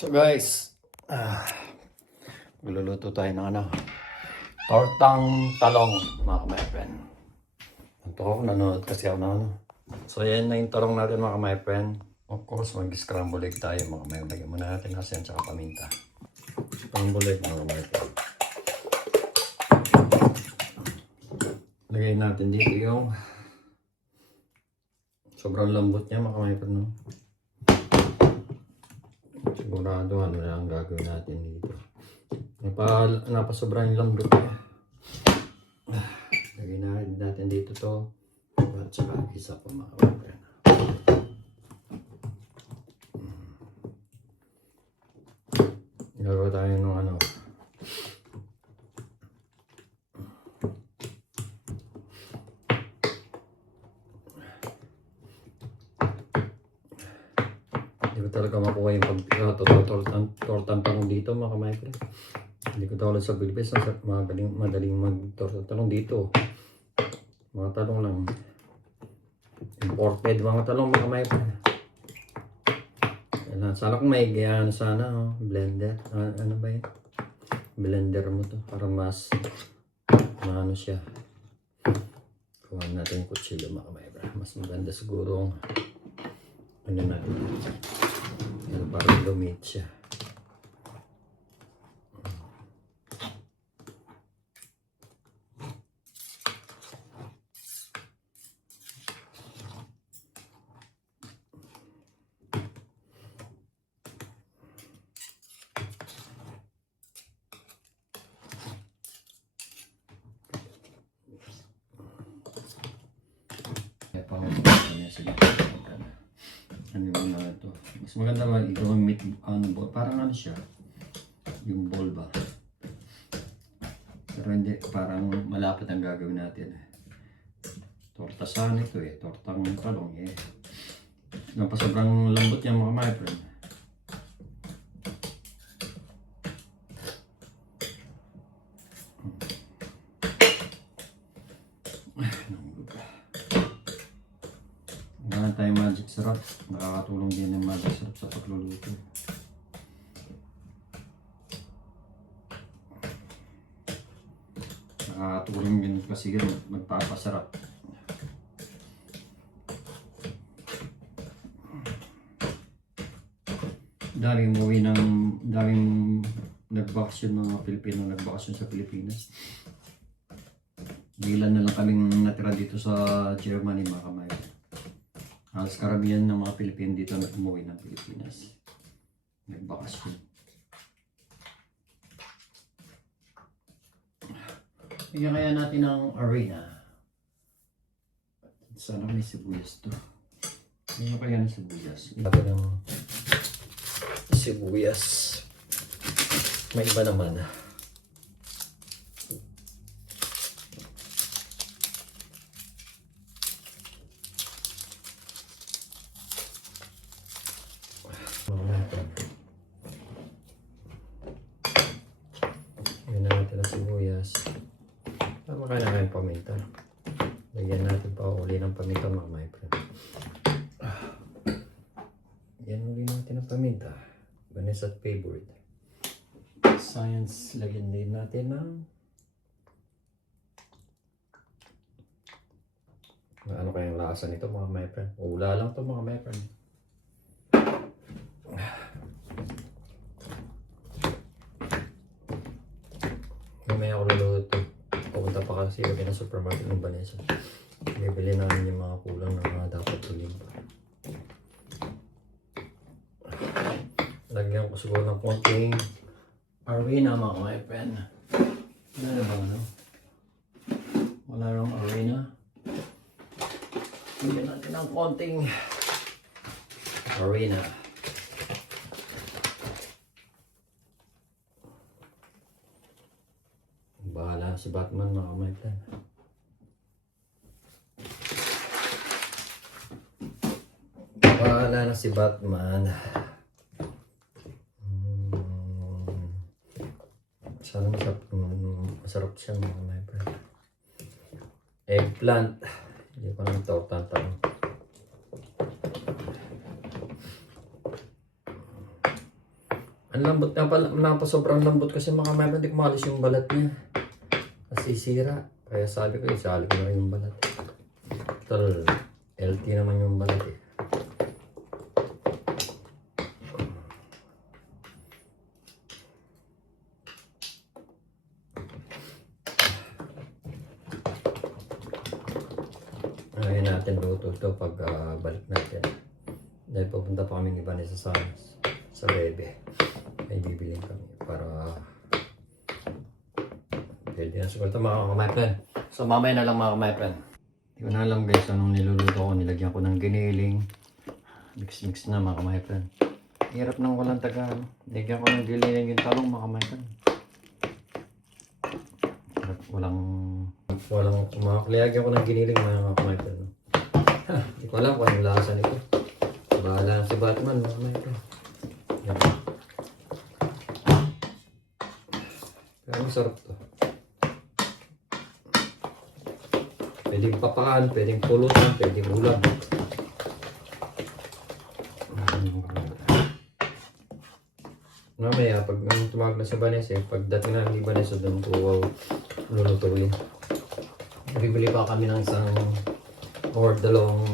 So guys, magluluto tayo ng tortang talong mga ka-my-friend. Ito ako, nanonood kasi ako na So yan na yung talong natin mga ka-my-friend. Of course, mag-scramble egg tayo mga ka-my-friend. Lagyan muna natin asin at paminta. Scramble egg mga ka-my-friend. Lagay natin dito yung sobrang lambot niya mga ka-my-friend, no? Sigurado ano na ang gagawin natin dito. Napasobrang lambot niya. Lagyan natin dito to. At saka isa pa mga ka-my-friend. Gagawa tayo ng hindi ko talaga makuha yung tortang talong dito mga ka-my-friend. Hindi ko talaga sa Pilipinas madaling mag-tortang talong dito. Mga talong lang. Imported mga talong mga ka-my-friend. Sana kung may gayaan sana blender. Ano ba yun? Blender mo to para mas ano siya. Kuha natin yung kutsilyo mga ka-my-friend. Mas maganda siguro ano natin. Yan, parang lumit siya. Ano yung mga ito? Mas maganda ba ito ang meat, parang ano siya, yung ball ba? Pero hindi, parang malapit ang gagawin natin. Torta sana ito tortang talong sobrang lambot niya mga my-friend. Wala tayong magic syrup. Nakakatulong din ng magic syrup sa pagluluto. Nakakatulong din kasi magpapasarap. Daming nagbakasyon mga Pilipino nagbakasyon sa Pilipinas. Ilan na lang kaming natira dito sa Germany mga kamay. Halos karamihan ng mga Pilipino dito na umuwi ng Pilipinas. Nagbakasyon. Bigyan kaya natin ng arena. Sana may sibuyas to. Bigyan kaya ng sibuyas. Iba ng sibuyas. May iba naman. Lagyan natin ang sibuyas. Tama ka na ng paminta. Lagyan natin pa uli ng paminta mga my-friend. Lagyan uli natin ang paminta. Vanessa's favorite. Science, lagyan din natin ng ano kayang lasa nito mga my-friend. Ula lang to mga my-friend. Mamaya ako luluto. Pupunta pa kasi lagi ng supermarket ng Vanessa. Bibili namin yung mga kulang na mga dapat tulim pa. Lagyan ko siguro ng konting arena mga my-friend. Wala na ba Wala nang arena. Lagyan natin ng konting arena. Bahala si Batman mga my-friend. Bahala na si Batman. Sana masarap siya mga my-friend. Eggplant. Hindi ko nang tortang talong. Ang lambot nga pala, sobrang lambot kasi mga may hindi ko maalis yung balat niya. Nasisira. Kaya sabi ko, isali ko na rin yung balat. Tol, LT naman yung balat eh. Ayaw natin luto ito pag balik natin. Dahil pupunta pa kami ni Vanessa sa Bebe. May bibiling kami para pwede na siguro ito mga kamay-friend. So mamaya na lang mga kamay-friend. Hindi ko na alam guys anong niluluto ko. Nilagyan ko ng giniling. Mix na mga kamay-friend. Hirap nang walang taga. Nilagyan ko ng giniling yung talong mga kamay-friend. Walang lagyan ko ng giniling mga kamay-friend. Hindi ko alam kung anong lasa nito. Bahala si Batman mga kamay-friend. Pero masarap to. Pwedeng papakan, pwedeng pulutan, pwedeng ulam. Mamaya, pag tumawag na sa Vanessa, pagdating na ni Vanessa doon ko lulutuin. Bibili pa kami ng isang or dalawang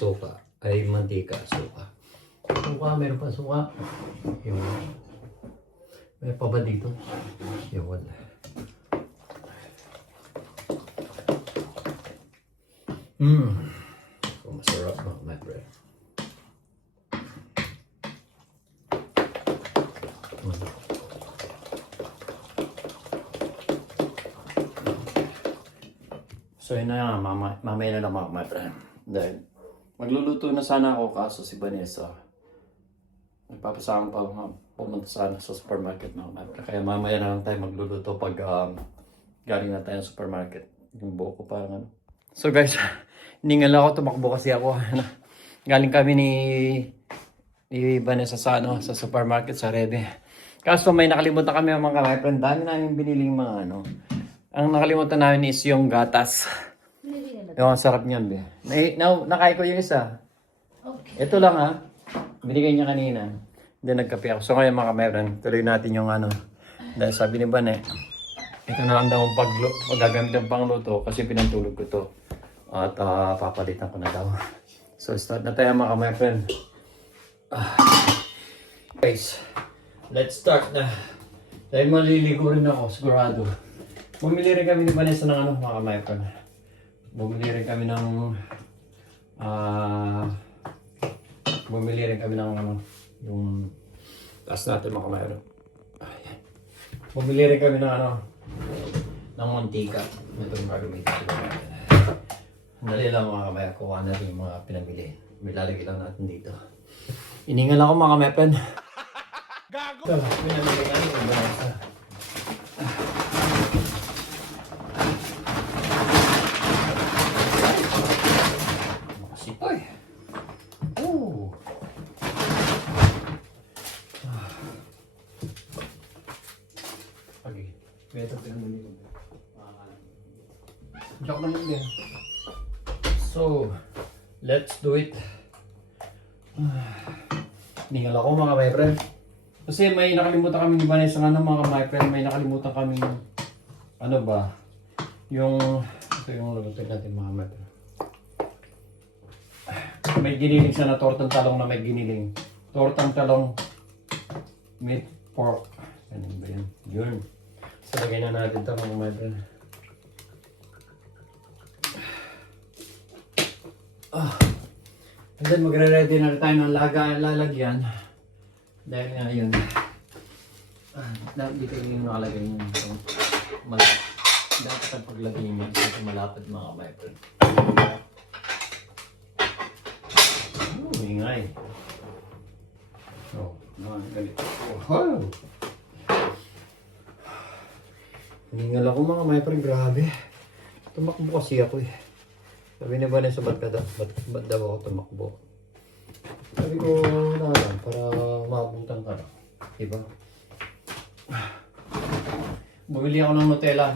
suka ay mantika, suka. Suka, meron pa suka. Yung, may pa ba dito? Yung wala. Masarap mga my friend. So yun na nga, mamaya na lang mga my friend. Dahil magluluto na sana ako kaso si Vanessa nagpapasama pa pumunta sana sa supermarket mga my friend. Kaya mamaya na lang tayo magluluto pag galing na tayo sa supermarket. Yung buo ko parang ano. So guys, hiningal ako, tumakbo kasi ako. Galing kami ni Vanessa sa supermarket sa Rebe. Kaso may nakalimutan kami mga my friend. Dami namin biniling mga ano. Ang nakalimutan namin is yung gatas. Yung sarap niyan, be. Nakain ko yung isa. Okay. Ito lang ha. Binigay niya kanina. Then nagkape ako. So ngayon mga meron, tuloy natin yung ano. Dahil sabi ni Bane, ito na lang daw ang gagamit ng pangluto kasi pinantulog ko to. At papalitan ko na daw. So start na tayo mga friend. Guys, let's start na. Dahil maliligo rin ako, sigurado. Bumili rin kami ni Vanessa ng ano mga friend. Bumili rin kami ng ano, yung taas natin mga kamay. Ayan. Bumili rin kami ng ano, ng mantika. Ito yung gagamitin ko. Dali lang mga kamay, kuha natin yung mga pinabili. Milalagay lang natin dito. Iningal ako mga kamay. Gago! Ito, pinabili kami yung Vanessa. Ay! Oh! Okay. Beto pinamuli ko. Joke naman din. So, let's do it. Ningal ako mga my friend. Kasi may nakalimutan kami ni Vanessa ng mga my friend. May nakalimutan kami ano ba? Yung ito yung lulutin natin mga my friend. May giniling siya na tortang talong na may giniling. Tortang talong meat pork. Ano ba yan? Yun. So, lagay na natin ito mga my friend. And then magre-ready na tayo ng lalagyan. Dahil nga yun. Dito yung nakalagay yung malapad. Dapat ang paglagay niya kasi malapad mga my friend. Ingay. Oh, galit. Oh. Hiningal ako mga my friend, grabe. Tumakbo kasi ako eh. Sabi ni Vanessa, ba't daw ako tumakbo? Sabi ko, wala lang, para maabutan ka na. Diba? Bumili ako ng Nutella.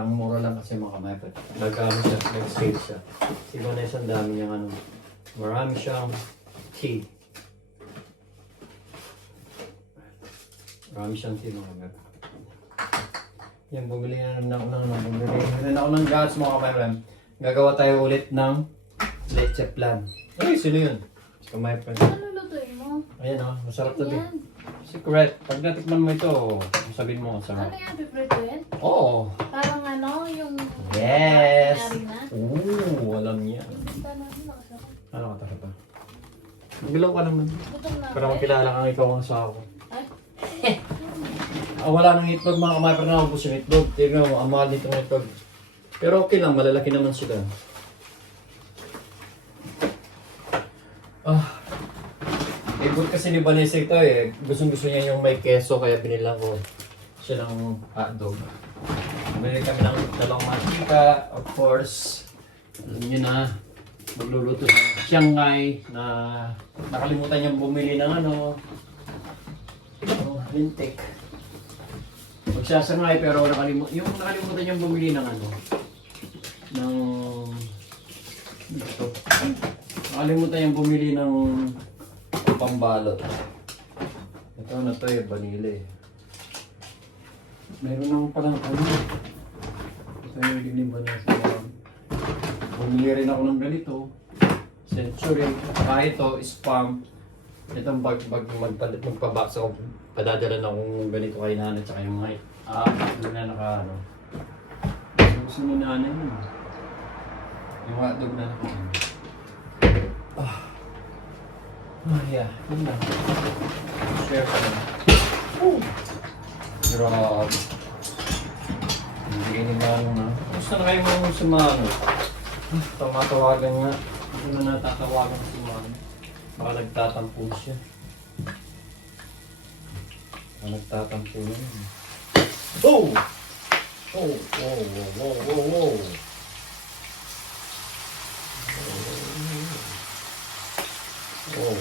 Ang mura lang kasi mga my friend. Nag-save siya. Si Vanessa, ang dami niyang ano. Marami siyang tea. Marami siyang tea mga kapatid. Yan, bumili na ako ng gas mga kapatid. Gagawa tayo ulit ng leche plan. Ay, sino yun? Si my friend. Ano lutuin mo? Ayan o, masarap to din. Yan. Secret. Pag natikman mo ito, sabihin mo masarap. Ano yan? Piprituin? Oo. Parang ano, yung... Yes! Harina? Oo, alam niya. Yung basta namin nakasarap. Ano ka pa? Magalaw ka naman. Gutom na. Para makilala kang ikaw ang asawa ko. Ay? Wala nang itlog mga kamay, pero nakapos yung itlog. Tignan mo, ang mahal nitong itlog. Pero okay lang, malalaki naman sila. Ibut kasi ni Vanessa ito eh. Gustong-gusto niya yung may keso, kaya binilang ko siya ng hotdog. Bili kami ng dalawang mantika, of course. Alam niyo na, magluluto ng Shanghai na nakalimutan niyang bumili ng lintik. Magsasangay pero nakalimutan niyang bumili ng nakalimutan niyang bumili ng pambalot. Ito na to eh, vanilla eh. Meron naman palang ito yung dilim ba na sa bumili rin ako ng ganito. Century. Ito, spam. Itong magpabaksa ko. Padadala na akong ganito kay nanay tsaka yung mga ano na gusto ni nanay yun. Yung hotdog na yeah. Yun na. Share ko na. Grabe. Hindi ni Manong na. Gusto na kayo mga si Manong. Tumatawagan nga. Hindi na natatawagan si Manong. Baka nagtatampo siya. Baka nagtatampo yun. Oh! Oh! Oh! Oh! Oh! Oh! Oh!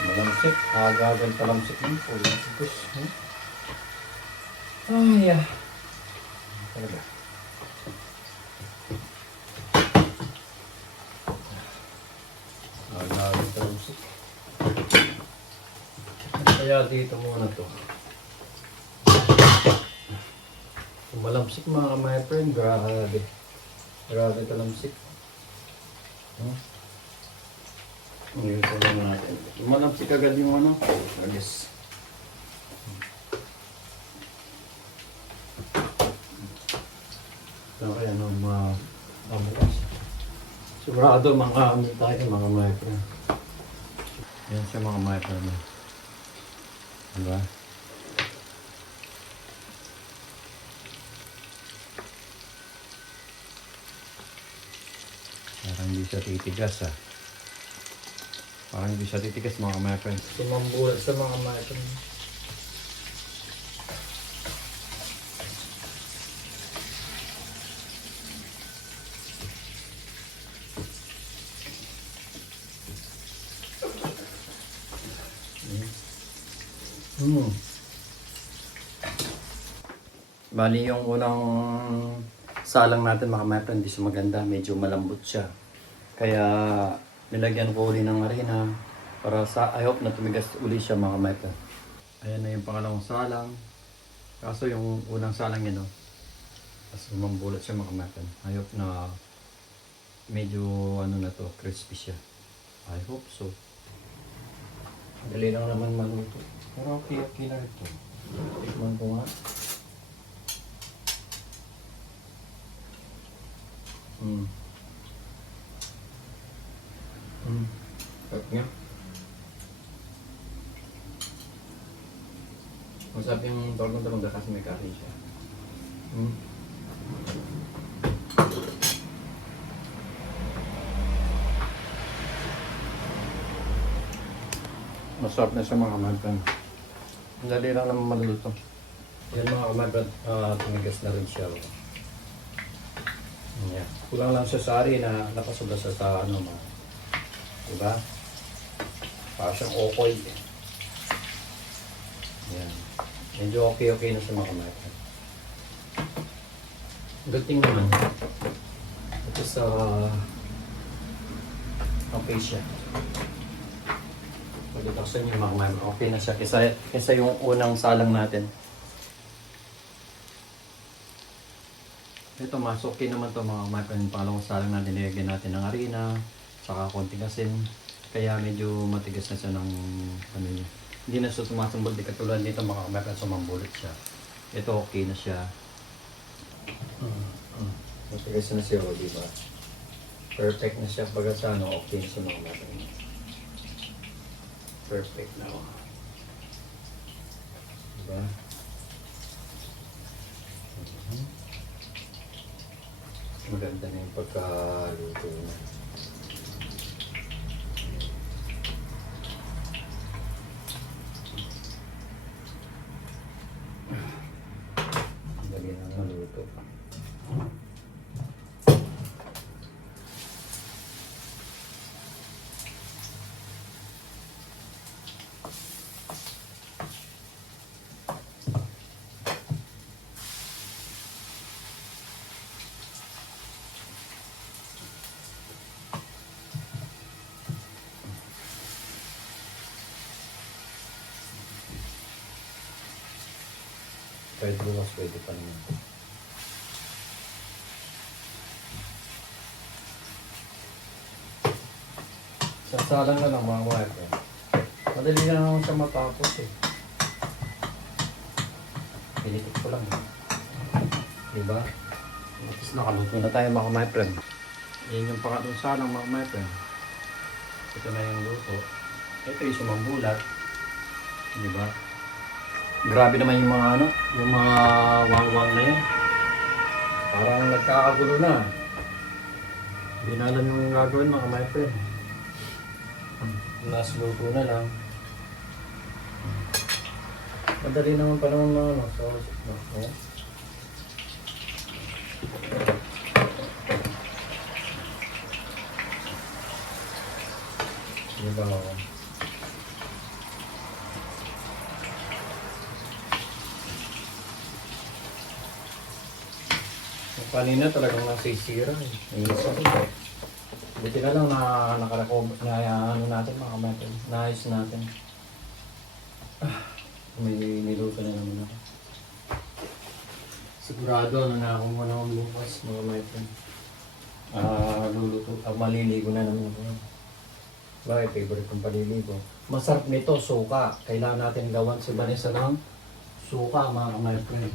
Malamsik. Agagan palamsik ng po. Tapos, ay, talaga. Agagan palamsik. Kaya dito muna to. Malamsik mga my friend. Grabe. Grabe kalamsik. Ngayon ko lang natin. Malamsik agad yung agis. Kaya mabukas. Sigurado mga tayo mga my friend. Yan siya mga my friend. Diba? Parang hindi siya titigas Parang hindi siya titigas mga my friends. Sumambulat sa mga my friends. Bali yung unang salang natin mga my friend, hindi siya maganda. Medyo malambot siya. Kaya nilagyan ko uli ng harina para I hope na tumigas uli siya mga my friend. Ayan na yung pangalawang salang. Kaso yung unang salang yun tapos umambulat siya mga my friend. I hope na medyo na to, crispy siya. I hope so. Dali lang naman maluto. Pero okay na ito. Tikman ko nga. Sarap niya. Masarap yung tawag kasi may curry siya. Masarap na siya mga kamagpan. Dali lang naman maluluto. Yan mga kamagpan, tumigas na rin siya. Yeah. Kulang lang siya sa harina, nakasobra siya sa mga. Diba? Para siyang okoy. Yan. Medyo okay na sa mga kamay. Good thing naman. Ito sa okay siya. Pagkakasyon yung mga kamay. Okay na siya. Kesa yung unang salang natin. Ito mas okay naman to mga kamay. Pangalawang salang natin. Nilagyan natin ng harina. Saka konting asin. Kaya medyo matigas na siya ng ano niya. Hindi na siya sumasambol. Di katulad dito mga kamay. Sumambulot siya. Ito okay na siya. Matigas na siya, di ba? Perfect na siya. Baga sa ano, okay na siya mga kamay. Perfect na. Diba? Maganda na yung pagkaluto na. Lagyan na naluto. Kahit bukas pwede pa naman. Sasalang na lang mga wife. Madali na naman siya matapos eh. Pinitik ko lang. Diba? Tapos nakaluto na tayo mga my friend. Yan yung pangatlong salang mga my friend. Ito na yung luto. Ito yung sumambulat. Diba? Grabe naman yung mga ano, yung mga wang-wang na yun. Parang nagkakagulo na. Hindi na alam yung gagawin mga my friend. Last luto na lang. Madali naman pa naman mga ano. So, ayan. Diba ako? Kanina talagang nasisira eh. Naisip ko. Buti na lang na nakarakob na ano natin mga kamay. Naayos natin. May niluto na naman ako. Sigurado na ako na akong bukas mga my friend. Luluto. Maliligo na naman ako. Bakit? Favorite kong paliligo. Masarap nito, suka. Kailangan natin gawan si Vanessa ng suka mga my friend.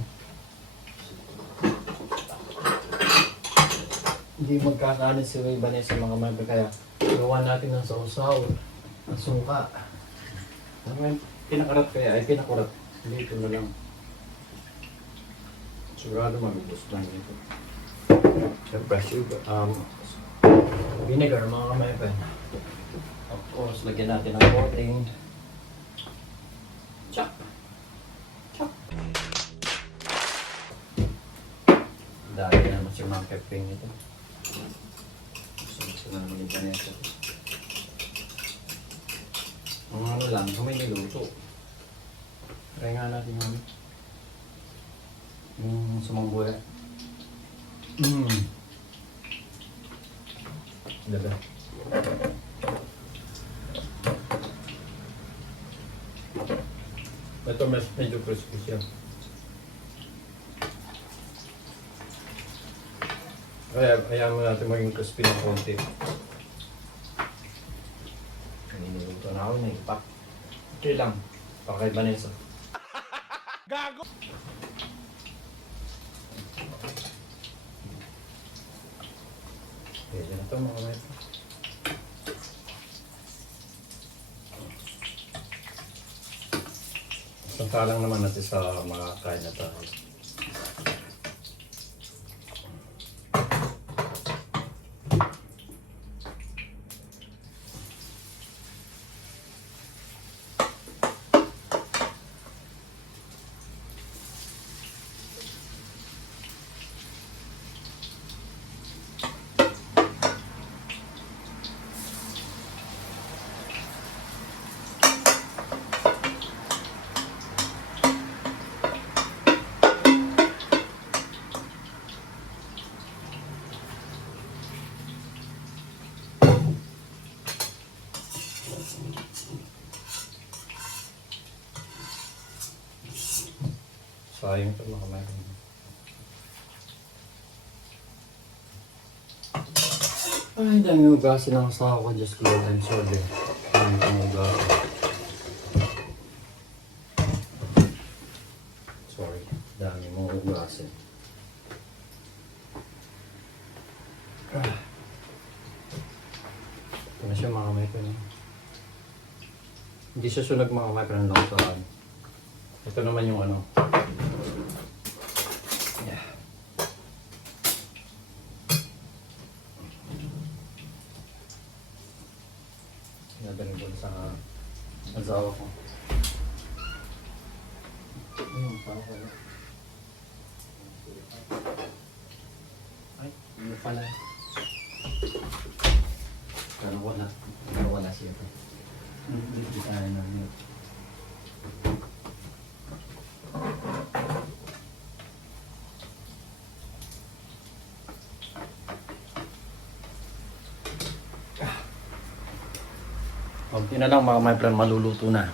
Hindi magkakanin si Vanessa mga kamay, kaya gawa natin ng sausaw ng suka. Ano pinakarat kaya? Ay pinakurat. Dito na lang. Sigurado magubos lang ito. Siyempre, vinegar mga kamay. Of course, lagyan natin ng coating. Chop! Chop! Dahil naman siya mga pepeng ito. Gusto na naman yung Vanessa. Ang ano lang, kung may niluto. Try nga natin namin. Yung sumambuya. Diba? Ito medyo crispy siya. Kaya mo natin maging crispy ng konti. Niluto na ako na ipak. Okay lang. Para kay Vanessa. Gago! Pwede na ito mga kamay. Sampalang naman natin sa mga kain na tayo. Sayang ito mga meron. Ay, dami ugasin ang asawa ko. Just Lord, I'm sorry. Dami kong ugasin. Sorry, dami mong ugasin. Ito na siya mga may pala. Hindi siya sunog mga may pala lang sa ito naman yung ano. Yeah. Sinadaling ko sa asawa ko. Ayun, pa ako. Ay, ano pala. Pero wala siya ito. Hindi tayo namin. Kunti na lang mga my friend, maluluto na.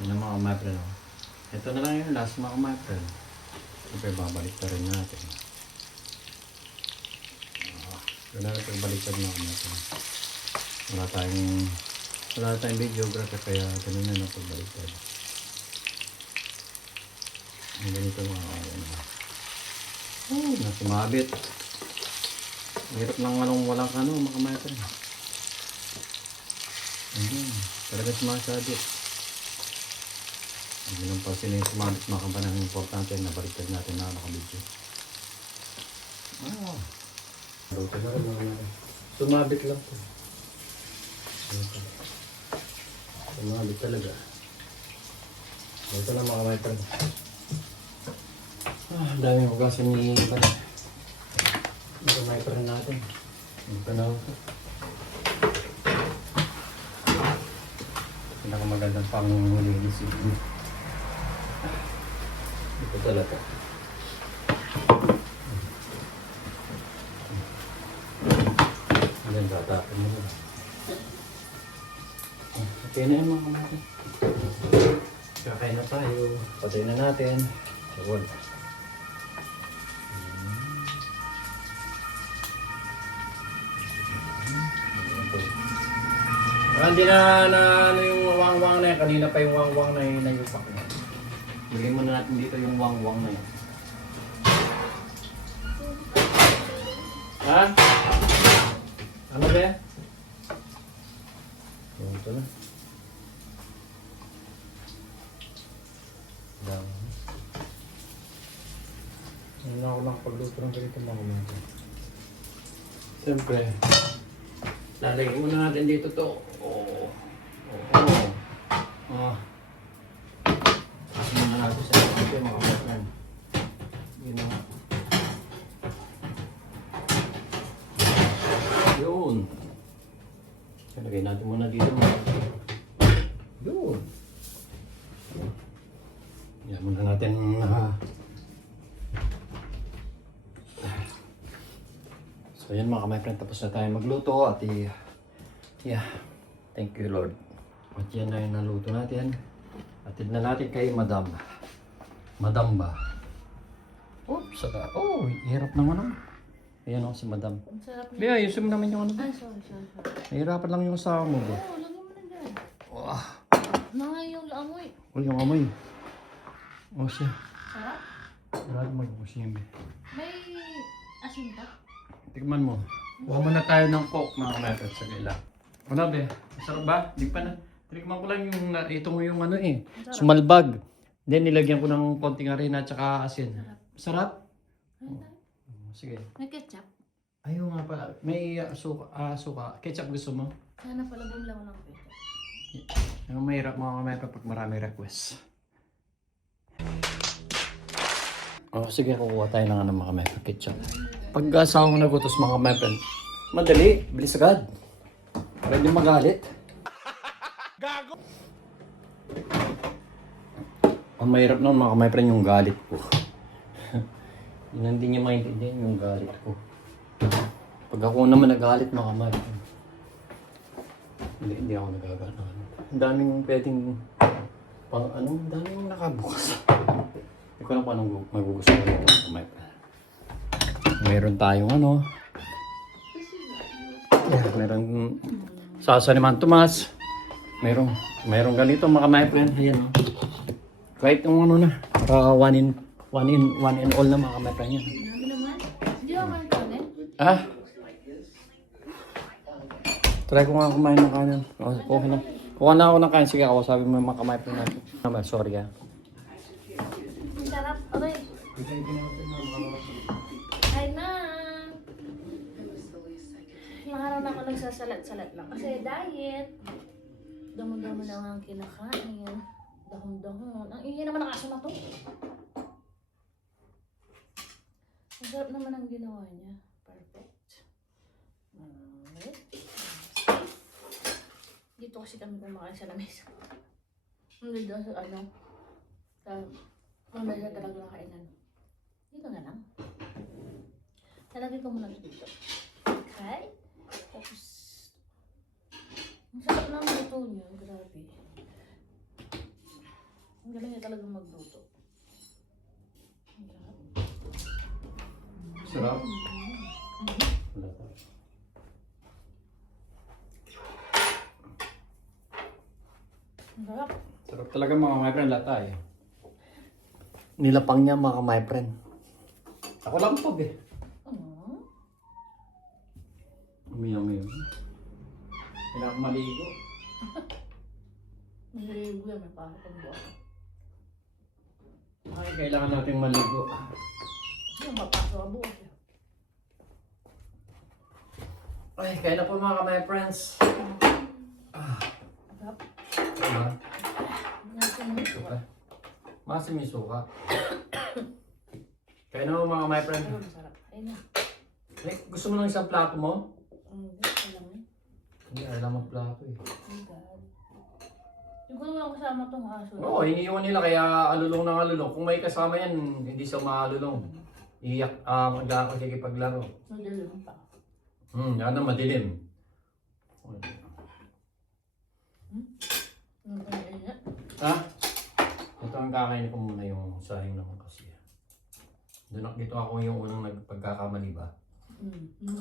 Yun ang mga my friend. Ito na lang yung last mga my friend. Siyempre babalik na rin natin. Wala na pagbaliktad mga my friend. Wala tayong videographer kaya ganun na pagbaliktad. Ang ganito mga na sumabit. Hirap ng walang mga my friend. Talaga sumasabit. Hindi lang pa sila yung sumabit mga kampanang importante na baliktad natin na nakabidyo. Sumabit lang po. Sumabit talaga. Ito na mga kamay. Dami hugasan ni Bala. Ito may pera natin. Ito na ito. Pinakamagandang pangulinis ito. Ito talaga. Ayan, tatapin mo na. Okay na yung mga natin. Kakain na tayo. Patay na natin. Sawad. Hindi na ano yung wang-wang na yan. Kanina pa yung wang-wang na yun na yung pack na. Bigyan mo na natin dito yung wang-wang na yun. Ha? Ano ba yan? Ito na. Dami. Hindi na ako nakapagluto ng ganito mga kumento. Siyempre. Lalagyan muna natin dito to. Kasi muna natin sa ito mga kapatid. Yun na. Yun. Lalagyan natin muna dito mga. Yun. Yan muna natin So yan mga my friend, tapos na tayo magluto at yeah, thank you Lord. At yan na yung naluto natin. Atid na natin kay Madam. Madam ba? Oops, saka. Oh, hirap naman naman. Ayan o si Madam. Ang sarap niya. Bea, ayusin mo naman yung ano. Ay, sorry. Nahirapan lang yung asawa mo ba? Oo, lagyan mo na dyan. Wah, Mga yung amoy. yung amoy. O siya. Sarap? Wala mag-usim. May asin ka? Tikman mo. Kuha muna tayo ng coke mga kapatid sa gila. Ano be? Masarap ba? Di pa na. Tikman ko lang yung ito mo yung ano eh. Sumalbag. Then nilagyan ko ng konting harina at saka asin. Sarap? Sige. May ketchup? Ayaw nga pala. May suka. Ketchup gusto mo? Sana pala bumila ko ng ketchup. Yung mahirap mga kapatid pag marami request. Oh, sige, kukuha tayo ng ano mga kapatid. Ketchup. Pag asawa mo nagutos mga kapatid, madali. Bilis agad. Para hindi magalit. Gago! Ang mahirap nun mga kapatid yung galit ko. Yun hindi niya maintindihan yung galit ko. Pag ako naman nagalit mga kapatid, hindi ako nagagano. Ang daming pwedeng ang daming nakabukas. Hindi ko alam kung anong magugustuhan mo. My friend. Meron tayong ano. Yeah, meron sasa ni Man Tomas. Meron ganito mga my friend. Ayan. Oh. Kahit yung ano na. One in all na mga my friend yan. Dami naman. Hindi ako man kanin. Ah? Try ko nga kumain ng kanin. Kuha na ako ng kanin. Sige, ako sabi mo yung mga my friend natin. Sorry ah. Ang sarap. Aray. Ay na. Yung araw na ako nagsasalat-salat lang. Kasi diet. Damo-damo na ang kinakain. Dahon-dahon. Ang ingay naman ng aso na to. Ang sarap naman ang ginawa niya. Perfect. Alright. Dito kasi kami kumakain sa lamesa. Hindi doon sa ano. Mamaya talaga kainan. Dito na lang. Talagay ko muna dito. Okay. Tapos, ang sarap ng luto niya. Grabe. Ang galing niya talaga magluto. Ang sarap. Sarap? Ang sarap. Sarap talaga mga my friend latay. Nilapang niya mga my friend. Ako lang pag eh. Umiyaw. Kailangan maligo. Naliligo yan. May pakatang buwan. Ay, kailangan natin maligo. Yung mapasok ang buwan siya. Ay, kaya na po mga my friends. Sarap. Diba? Natin mo ito. Masim yung suka. Kaya na po mga my friend. Pero masarap. Ayun na. Eh, gusto mo ng isang plato mo? Hindi. Alam mo. Hindi, alam ang plato eh. Oh God. Siguro walang kasama tong aso. Oo, iniiwan nila kaya alulong ng alulong. Kung may kasama yan, hindi siya maalulong. Iyak, magkakakikipaglaro. Madalim pa. Yan na madilim. Ang kanya. Ha? Ito ang kakain ko muna yung sayang naman kasi. Dito ako yung unang nagpagkakamali ba? Na.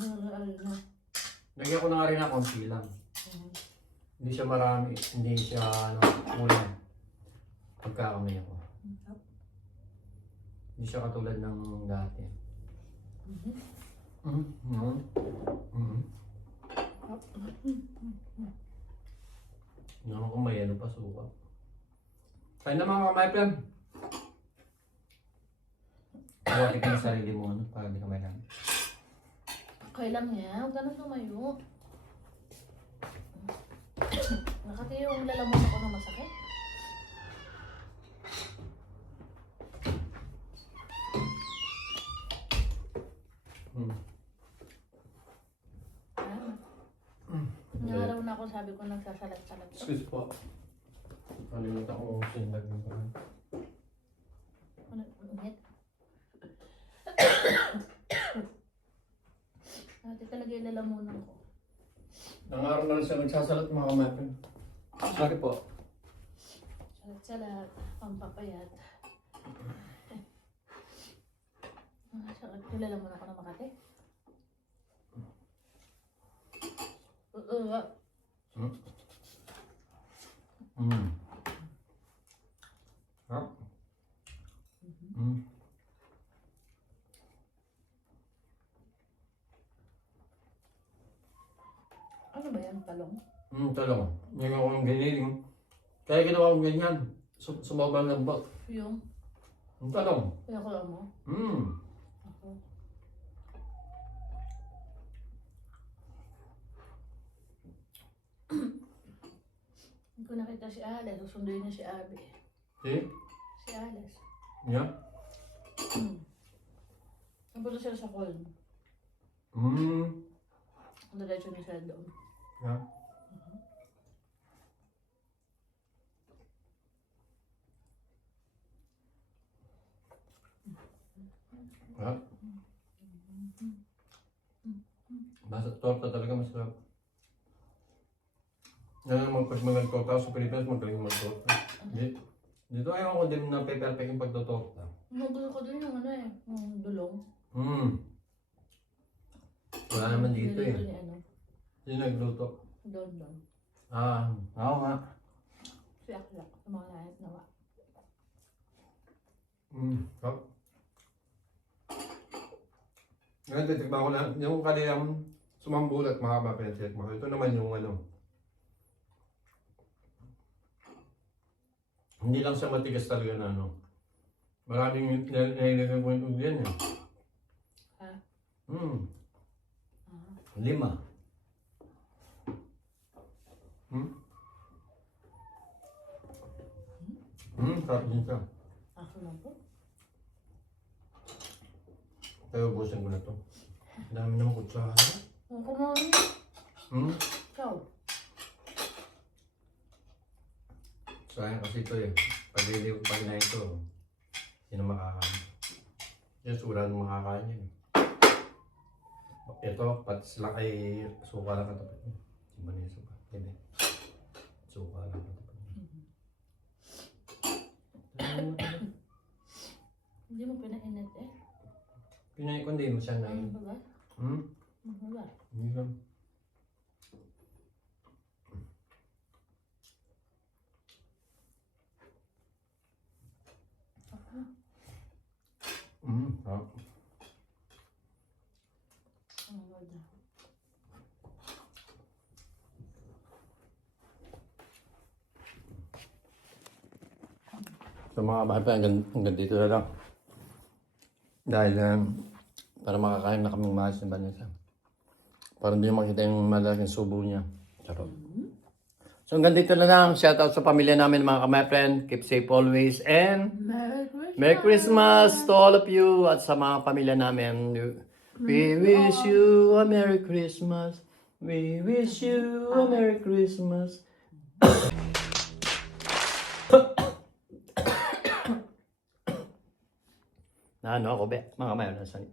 Lagyan ko na nga rin na konti lang. Hindi siya marami, hindi siya kulang. Pagkakamay ako. Hindi siya katulad ng dati. Naman kung may ano pa suka. Kaya na mga my friend. Huwag ka yung sarili mo ano, para hindi ka may lang. Okay lang yan. Huwag ka na tumayo. Nakati yung lalamon ako na masakit. Nangaraw na ako, sabi ko nagsasalat-salat. Excuse po. Kalimutan ko kung sindag mo pa. Ano? Init? Dati talaga yung lalamunan ko. Nangaraw na rin siya nagsasalat mga kamapin. Sorry po. Salat-salat, pampapayat. Sakit yung lalamunan ko na Makati. Ano ba yan? Talong? Talong. Ngayon ako yung ganyan. Kaya ginawa kong ganyan. Sumabang ng bot. Yung? Talong. Kaya ko lang mo? Ako. Hindi ko nakita si Alex. Susunduin niya si Abby. Eh? Si Alex. Yeah? Napunta sila sa call. Diretso niya sila doon. Yeah? Ha? Basta torta talaga masarap. Yan ang pag magtorta sa Pilipinas, magaling magtorta. Hindi Dito ayaw ko din na perfect yung pagtotorta. Gusto ko din yung ano eh, yung dulong. Wala naman dito eh. Nilito ni ano, Sino nagluto? doon. Oo nga. Si Aklak, sa mga lahit nawa. Sarap. Ngayon, titikman ko na. Yung kanilang sumambulat, mahaba pinatikman ko. Ito naman yung ano. Hindi lang siya matigas talaga na ano. Maraming nilagay ko yung ugyan eh. Ha? 5. Sarap din siya. Ako lang po. Kaya ubusin ko na to. Ang dami naman kutsara. Ang kumami. Ikaw. Sayang kasi ito eh. Pag na ito, sino makakain? Yes, wala nang makakain yun. Ito, pati sila ay suka lang katapat niya. Simba niya suka. Hindi. Suka lang katapat niya. Hindi mo pinainit eh. Pinay ko hindi mo siya na Ano yun. ba ba? Wala. Hindi lang. Sarap. Ano ba na? Sa mga bata, hanggang dito na lang. Dahil para makakain na kaming mahal sa Vanessa. Para hindi makita yung malaking subo niya. Charot. So hanggang dito na lang. Shoutout sa pamilya namin mga ka-my-friend. Keep safe always and Merry Christmas to all of you at sa mga pamilya namin. We wish you a Merry Christmas. We wish you a Merry Christmas. Na ano ako, be? Mga mayon na saan?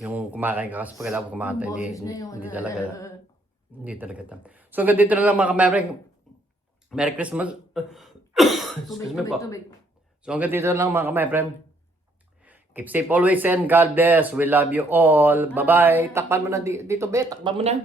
Yung kumakain ka kasi pag alam ko kumakanta, hindi talaga. Hindi talaga. So hanggang dito na lang mga kamereng. Merry Christmas. Excuse me po. So hanggang dito na lang mga kamereng. Keep safe always and God bless. We love you all. Bye-bye. Takpan mo na dito, be. Takpan mo na.